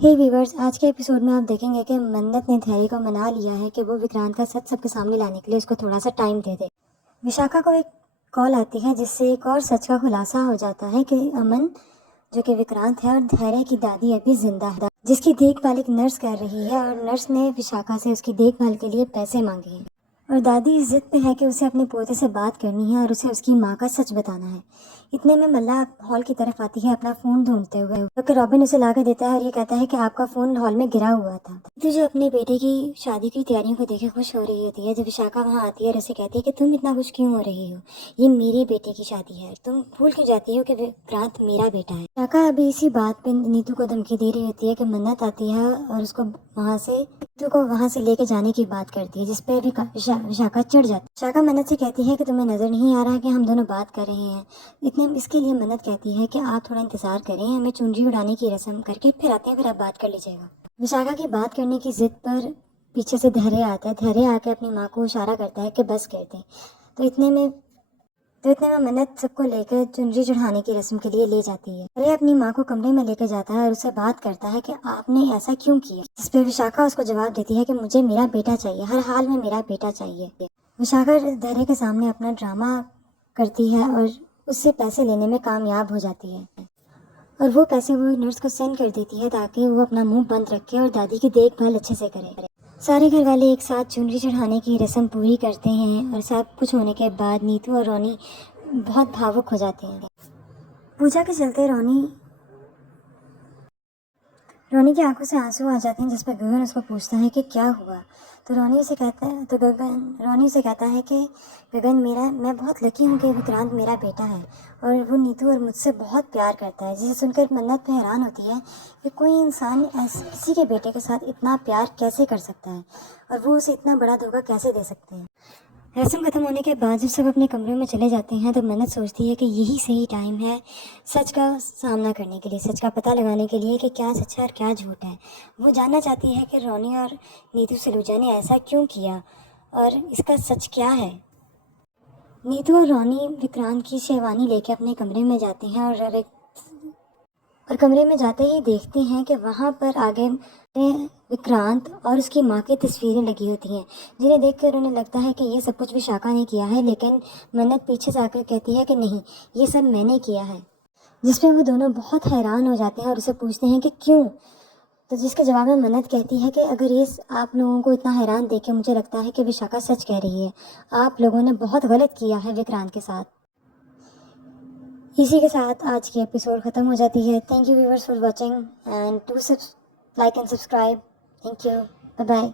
हे viewers, आज के episode में आप देखेंगे कि मन्नत ने धैर्य को मना लिया है कि वो विक्रांत का सच सबके सामने लाने के लिए उसको थोड़ा सा टाइम दे दे। विशाखा को एक कॉल आती है जिससे एक और सच का खुलासा हो जाता है कि अमन जो कि विक्रांत है और धैर्य की दादी अभी जिंदा है, जिसकी देखभाल एक नर्स कर रही है और नर्स ने विशाखा से उसकी देखभाल के लिए पैसे मांगे हैं। और दादी इस जिद पे है कि उसे अपने पोते से बात करनी है और उसे उसकी माँ का सच बताना है। इतने में मल्ला हॉल की तरफ आती है अपना फोन ढूंढते हुए, तो रॉबिन उसे ला के देता है और ये कहता है कि आपका फोन हॉल में गिरा हुआ था। तो जो अपने बेटे की शादी की तैयारियों को देखे खुश हो रही होती है, जब विशाखा वहाँ आती है और उसे कहती है कि तुम इतना खुश क्यों हो रही हो, ये मेरे बेटे की शादी है, तुम भूल क्यों जाती हो कि विक्रांत मेरा बेटा है। विशाखा अभी इसी बात पे नीतू को धमकी दे रही होती है कि मन्नत आती है और उसको वहां से लेके जाने की बात करती है, जिसपे विशाखा चिढ़ जाती है। विशाखा मन्नत से कहती है कि तुम्हें नजर नहीं आ रहा कि हम दोनों बात कर रहे हैं। इसके लिए मन्नत कहती है कि आप थोड़ा इंतजार करें, हमें चुनरी उड़ाने की रस्म करके फिर आते हैं, फिर आप बात कर लीजिएगा। विशाखा की बात करने की जिद पर पीछे से धैर्य आता है। धैर्य आके अपनी माँ को इशारा करता है कि बस कर दें। तो इतने में मन्नत सबको लेकर चुनरी चढ़ाने की रस्म के लिए ले जाती है। अरे अपनी माँ को कमरे में लेकर जाता है और उससे बात करता है कि आपने ऐसा क्यों किया, जिस पे विशाखा उसको जवाब देती है कि मुझे मेरा बेटा चाहिए, हर हाल में मेरा बेटा चाहिए। विशाखा धैर्य के सामने अपना ड्रामा करती है और उससे पैसे लेने में कामयाब हो जाती है और वो पैसे वो नर्स को सेंड कर देती है ताकि वो अपना मुंह बंद रखे और दादी की देखभाल अच्छे से करे। सारे घर वाले एक साथ चुनरी चढ़ाने की रस्म पूरी करते हैं और सब कुछ होने के बाद नीतू और रोनी बहुत भावुक हो जाते हैं। पूजा के चलते रोनी की आंखों से आंसू आ जाते हैं, जिस पर गगन उसको पूछता है कि क्या हुआ। तो रोनी उसे कहता है कि गगन, मैं बहुत लकी हूँ कि विक्रांत मेरा बेटा है और वो नीतू और मुझसे बहुत प्यार करता है। जिसे सुनकर मन्नत में हैरान होती है कि कोई इंसान ऐसे किसी के बेटे के साथ इतना प्यार कैसे कर सकता है और वो उसे इतना बड़ा धोखा कैसे दे सकते हैं। रस्म खत्म होने के बाद जब सब अपने कमरों में चले जाते हैं तो मन्नत सोचती है कि यही सही टाइम है सच का सामना करने के लिए, सच का पता लगाने के लिए कि क्या सच है और क्या झूठ है। वो जानना चाहती है कि रोनी और नीतू सलूजा ने ऐसा क्यों किया और इसका सच क्या है। नीतू और रोनी विक्रांत की शेरवानी लेके अपने कमरे में जाते हैं और कमरे में जाते ही देखते हैं कि वहाँ पर आगे विक्रांत और उसकी माँ की तस्वीरें लगी होती हैं, जिन्हें देखकर उन्हें लगता है कि ये सब कुछ विशाखा ने किया है। लेकिन मन्नत पीछे से आकर कहती है कि नहीं, ये सब मैंने किया है। जिसपे वो दोनों बहुत हैरान हो जाते हैं और उसे पूछते हैं कि क्यों। तो जिसके जवाब में मन्नत कहती है कि अगर ये आप लोगों को इतना हैरान देख के मुझे लगता है कि विशाखा सच कह रही है, आप लोगों ने बहुत गलत किया है विक्रांत के साथ। इसी के साथ आज की एपिसोड ख़त्म हो जाती है। Thank you viewers for watching and do like and subscribe. Thank you, bye bye.